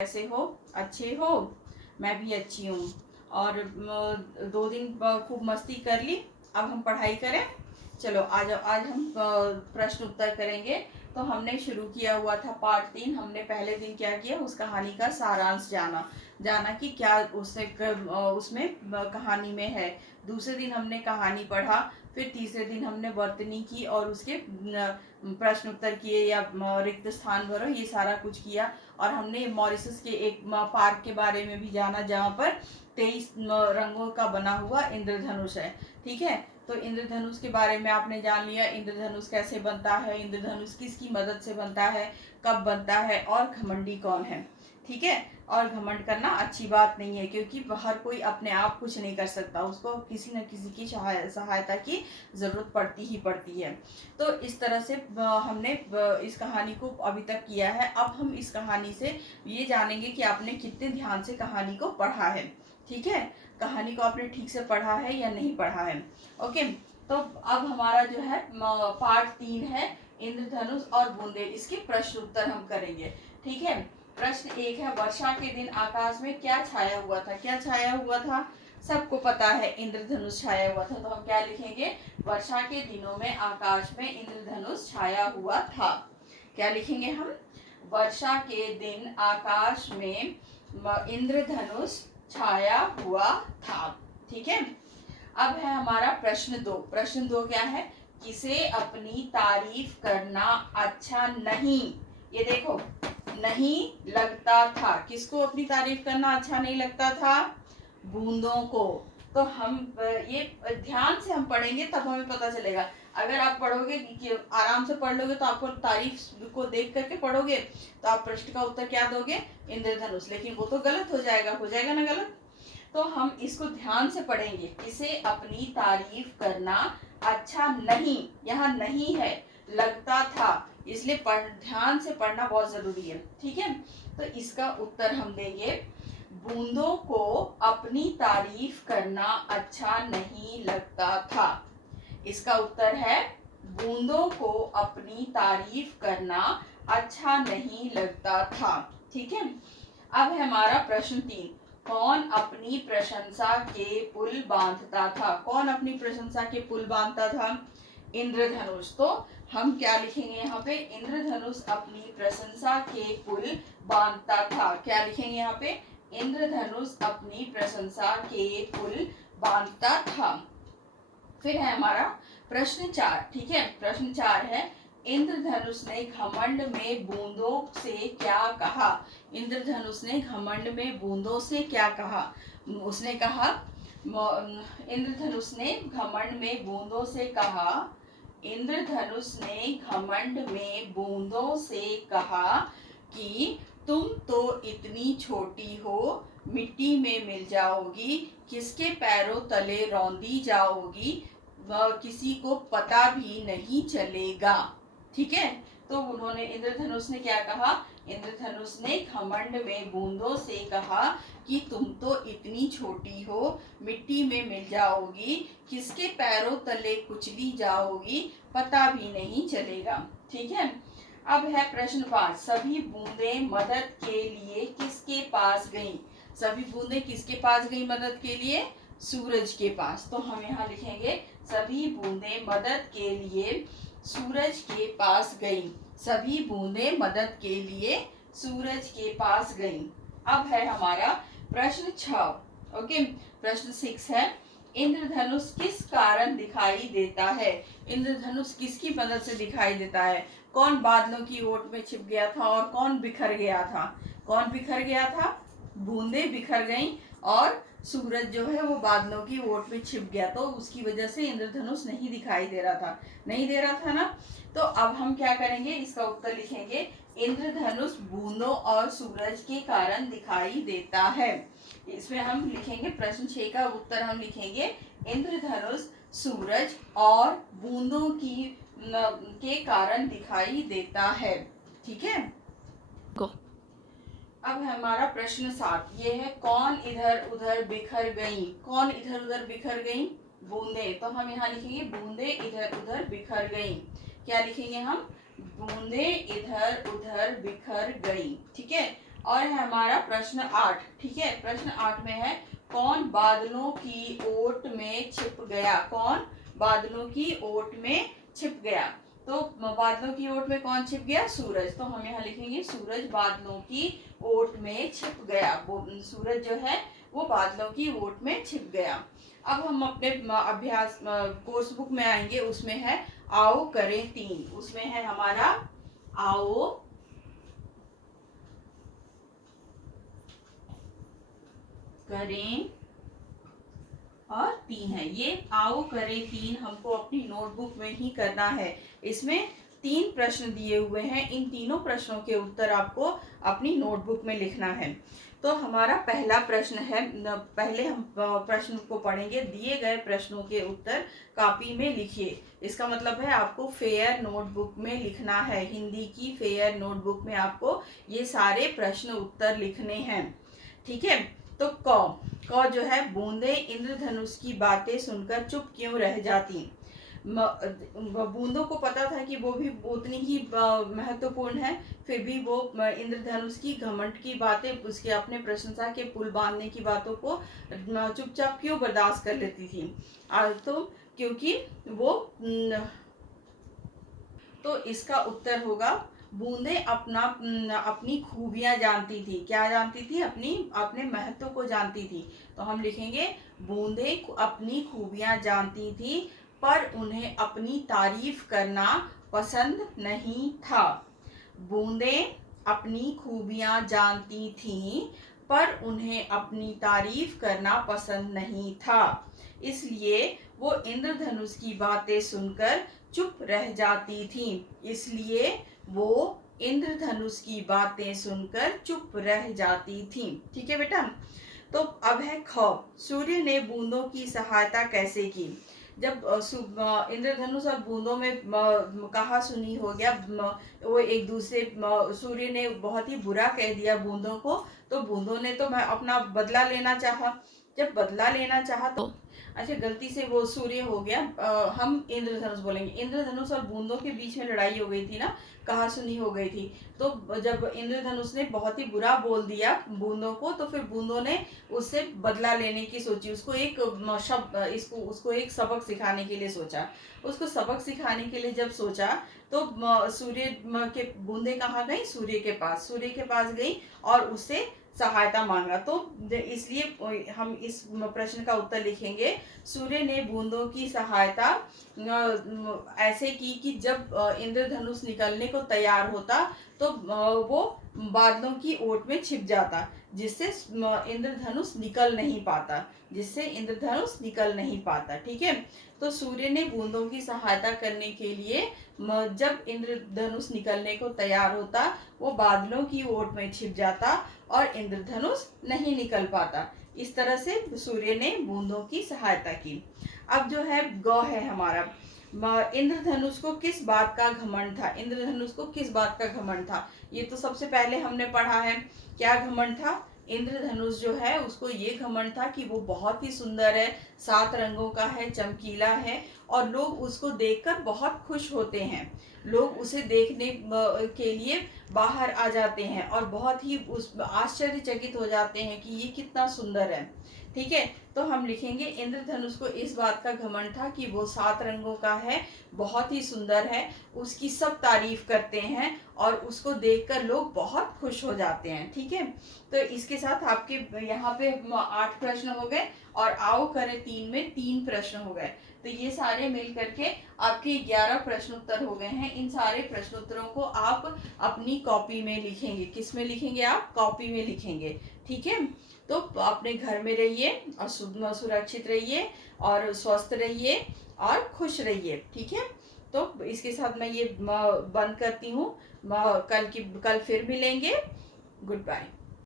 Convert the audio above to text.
कैसे हो? अच्छे हो? मैं भी अच्छी हूँ। और 2 दिन खूब मस्ती कर ली। अब हम पढ़ाई करें। चलो आज हम प्रश्न उत्तर करेंगे। तो हमने शुरू किया हुआ था पार्ट 3। हमने पहले दिन क्या किया, उस कहानी का सारांश जाना कि क्या उसमें कहानी में है। दूसरे दिन हमने कहानी पढ़ा। फिर तीसरे दिन हमने वर्तनी की और उसके प्रश्न उत्तर किए या रिक्त स्थान भरो, ये सारा कुछ किया। और हमने मॉरिशस के एक पार्क के बारे में भी जाना जहाँ पर 23 रंगों का बना हुआ इंद्रधनुष है। ठीक है, तो इंद्रधनुष के बारे में आपने जान लिया। इंद्रधनुष कैसे बनता है, इंद्रधनुष किसकी मदद से बनता है, कब बनता है और घमंडी कौन है। ठीक है, और घमंड करना अच्छी बात नहीं है, क्योंकि हर कोई अपने आप कुछ नहीं कर सकता, उसको किसी न किसी की सहायता की जरूरत पड़ती ही पड़ती है। तो इस तरह से हमने इस कहानी को अभी तक किया है। अब हम इस कहानी से ये जानेंगे कि आपने कितने ध्यान से कहानी को पढ़ा है। ठीक है, कहानी को आपने ठीक से पढ़ा है या नहीं पढ़ा है। ओके, तो अब हमारा जो है पार्ट 3 है इंद्रधनुष और बूंदे। इसके प्रश्न उत्तर हम करेंगे। ठीक है, प्रश्न 1 है, वर्षा के दिन आकाश में क्या छाया हुआ था। क्या छाया हुआ था? सबको पता है, इंद्रधनुष छाया हुआ था। तो हम क्या लिखेंगे, वर्षा के दिनों में आकाश में इंद्रधनुष छाया हुआ था। क्या लिखेंगे हम, वर्षा के दिन आकाश में इंद्रधनुष छाया हुआ था। ठीक है, अब है हमारा प्रश्न 2। प्रश्न 2 क्या है, किसे अपनी तारीफ करना अच्छा नहीं। ये देखो, नहीं लगता था। किसको अपनी तारीफ करना अच्छा नहीं लगता था? बूंदों को। तो हम ये ध्यान से हम पढ़ेंगे तब हमें पता चलेगा। अगर आप पढ़ोगे कि आराम से पढ़ लोगे तो आपको तारीफ को देख करके पढ़ोगे तो आप प्रश्न का उत्तर क्या दोगे, इंद्रधनुष। लेकिन वो तो गलत हो जाएगा ना गलत। तो हम इसको ध्यान से पढ़ेंगे। किसे अपनी तारीफ करना अच्छा नहीं, यहाँ नहीं है, लगता था, इसलिए ध्यान से पढ़ना बहुत जरूरी है। ठीक है, तो इसका उत्तर हम देंगे, बूंदों को अपनी तारीफ करना अच्छा नहीं लगता था। इसका उत्तर है, बूंदों को अपनी तारीफ करना अच्छा नहीं लगता था। ठीक है, अब है हमारा प्रश्न 3। कौन अपनी प्रशंसा के पुल बांधता था। कौन अपनी प्रशंसा के पुल बांधता था? इंद्रधनुष। तो हम क्या लिखेंगे यहाँ पे, इंद्रधनुष अपनी प्रशंसा के पुल बांधता था। क्या लिखेंगे यहाँ पे, इंद्रधनुष अपनी प्रशंसा के पुल बांधता था। फिर है हमारा प्रश्न 4। ठीक है, प्रश्न 4 है, इंद्रधनुष ने घमंड में बूंदों से क्या कहा। इंद्रधनुष ने घमंड में बूंदों से क्या कहा। उसने कहा, इंद्रधनुष ने घमंड में बूंदों से कहा, इंद्रधनुष ने घमंड में बूंदों से कहा कि तुम तो इतनी छोटी हो, मिट्टी में मिल जाओगी, किसके पैरों तले रौंदी जाओगी, किसी को पता भी नहीं चलेगा। ठीक है, तो उन्होंने, इंद्रधनुष ने क्या कहा, इंद्रधनुष ने घमंड में बूंदों से कहा कि तुम तो इतनी छोटी हो, मिट्टी में मिल जाओगी, किसके पैरों तले कुचली जाओगी, पता भी नहीं चलेगा। ठीक है, अब है प्रश्न 5। सभी बूंदें मदद के लिए किसके पास गईं। सभी बूंदें किसके पास गई मदद के लिए? सूरज के पास। तो हम यहाँ लिखेंगे, सभी बूंदें मदद के लिए सूरज के पास गईं। सभी बूंदें मदद के लिए सूरज के पास गईं। अब है हमारा प्रश्न 6। ओके, प्रश्न 6 है, इंद्रधनुष किस कारण दिखाई देता है। इंद्रधनुष किसकी मदद से दिखाई देता है? कौन बादलों की ओट में छिप गया था और कौन बिखर गया था? कौन बिखर गया था? बूंदें बिखर गईं और सूरज जो है वो बादलों की ओट में छिप गया, तो उसकी वजह से इंद्रधनुष नहीं दिखाई दे रहा था। नहीं दे रहा था ना। तो अब हम क्या करेंगे, इसका उत्तर लिखेंगे, इंद्रधनुष बूंदों और सूरज के कारण दिखाई देता है। इसमें हम लिखेंगे, प्रश्न 6 का उत्तर हम लिखेंगे, इंद्रधनुष सूरज और बूंदों के कारण दिखाई देता है। ठीक है, अब हमारा प्रश्न 7। ये है, कौन इधर उधर बिखर गई। कौन इधर उधर बिखर गई? बूंदे। तो हम यहाँ लिखेंगे, बूंदे इधर उधर बिखर गई। क्या लिखेंगे हम, बूंदे इधर उधर बिखर गई। ठीक है, और है हमारा प्रश्न 8। ठीक है, प्रश्न 8 में है कौन बादलों की ओट में छिप गया। कौन बादलों की ओट में छिप गया। तो बादलों की ओट में कौन छिप गया, सूरज। तो हम यहाँ लिखेंगे सूरज बादलों की ओट में छिप गया। वो सूरज जो है वो बादलों की ओट में छिप गया। अब हम अपने अभ्यास कोर्स बुक में आएंगे, उसमें है आओ करें 3। उसमें है हमारा आओ करें और 3 है। ये आओ करें 3 हमको अपनी नोटबुक में ही करना है। इसमें 3 प्रश्न दिए हुए हैं, इन तीनों प्रश्नों के उत्तर आपको अपनी नोटबुक में लिखना है। तो हमारा पहला प्रश्न है, पहले हम प्रश्न को पढ़ेंगे। दिए गए प्रश्नों के उत्तर कॉपी में लिखिए। इसका मतलब है आपको फेयर नोटबुक में लिखना है। हिंदी की फेयर नोटबुक में आपको ये सारे प्रश्न उत्तर लिखने हैं। ठीक है, तो क जो है बूंदे इंद्रधनुष की बातें सुनकर चुप क्यों रह जाती। बूंदों को पता था कि वो भी उतनी ही महत्वपूर्ण है, फिर भी वो इंद्रधनुष की घमंड की बातें, उसके अपने प्रशंसा के पुल बांधने की बातों को चुपचाप क्यों बर्दाश्त कर लेती थी। तो क्योंकि वो तो इसका उत्तर होगा बूंदे अपनी खूबियां जानती थी। क्या जानती थी, अपने महत्व को जानती थी। तो हम लिखेंगे बूंदे अपनी खूबियां जानती थी पर उन्हें अपनी तारीफ करना पसंद नहीं था। बूंदे अपनी खूबियां जानती थीं पर उन्हें अपनी तारीफ करना पसंद नहीं था, इसलिए वो इंद्रधनुष की बातें सुनकर चुप रह जाती थीं। इसलिए वो इंद्रधनुष की बातें सुनकर चुप रह जाती थीं। ठीक है बेटा। तो अब है ख, सूर्य ने बूंदों की सहायता कैसे की। जब इंद्रधनुष और बूंदों में कहा सुनी हो गया, वो एक दूसरे, सूर्य ने बहुत ही बुरा कह दिया बूंदों को, तो बूंदों ने तो अपना बदला लेना चाहा। जब बदला लेना चाहा तो अच्छा, गलती से वो सूर्य हो गया, हम इंद्रधनुष बोलेंगे। इंद्रधनुष और बूंदों के बीच में लड़ाई हो गई थी ना, कहा सुनी हो गई थी। तो जब इंद्रधनुष ने बहुत ही बुरा बोल दिया बूंदों को, तो फिर बूंदों ने उससे बदला लेने की सोची। उसको एक उसको एक सबक सिखाने के लिए सोचा। उसको सबक सिखाने के लिए जब सोचा तो सूर्य के बूंदे कहाँ गई, सूर्य के पास गई और उससे सहायता मांगा। तो इसलिए हम इस प्रश्न का उत्तर लिखेंगे सूर्य ने बूंदों की सहायता ऐसे की कि जब इंद्रधनुष निकलने को तैयार होता तो वो बादलों की ओट में छिप जाता, जिससे इंद्रधनुष निकल नहीं पाता। ठीक है, तो सूर्य ने बूंदों की सहायता करने के लिए जब इंद्रधनुष निकलने को तैयार होता वो बादलों की ओट में छिप जाता और इंद्रधनुष नहीं निकल पाता। इस तरह से सूर्य ने बूंदों की सहायता की। अब जो है ग है हमारा, इंद्रधनुष को किस बात का घमंड था। इंद्रधनुष को किस बात का घमंड था, ये तो सबसे पहले हमने पढ़ा है। क्या घमंड था, इंद्रधनुष जो है उसको ये घमंड था कि वो बहुत ही सुंदर है, 7 रंगों का है, चमकीला है और लोग उसको देखकर बहुत खुश होते हैं। लोग उसे देखने के लिए बाहर आ जाते हैं और बहुत ही उस आश्चर्यचकित हो जाते हैं कि ये कितना सुंदर है। ठीक है, तो हम लिखेंगे इंद्रधनुष को इस बात का घमंड था कि वो 7 रंगों का है, बहुत ही सुंदर है, उसकी सब तारीफ करते हैं और उसको देखकर लोग बहुत खुश हो जाते हैं। ठीक है, तो इसके साथ आपके यहाँ पे 8 प्रश्न हो गए और आओ करें 3 में 3 प्रश्न हो गए। तो ये सारे मिल करके आपके 11 प्रश्न उत्तर हो गए हैं। इन सारे प्रश्नोत्तरों को आप अपनी कॉपी में लिखेंगे। किस में लिखेंगे, आप कॉपी में लिखेंगे। ठीक है, तो अपने घर में रहिए और सुरक्षित रहिए और स्वस्थ रहिए और खुश रहिए। ठीक है, तो इसके साथ मैं ये बंद करती हूँ। कल फिर मिलेंगे। Good bye.